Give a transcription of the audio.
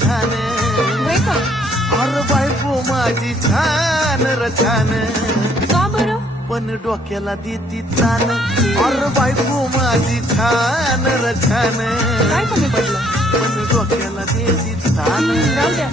छान होय का? अरे बायको माझी छान र छान का बरं? पण डोक्याला देती तान अरे बायको माझी छान र छान काय कमी पडलं? पण डोक्याला देती तान राहू द्या.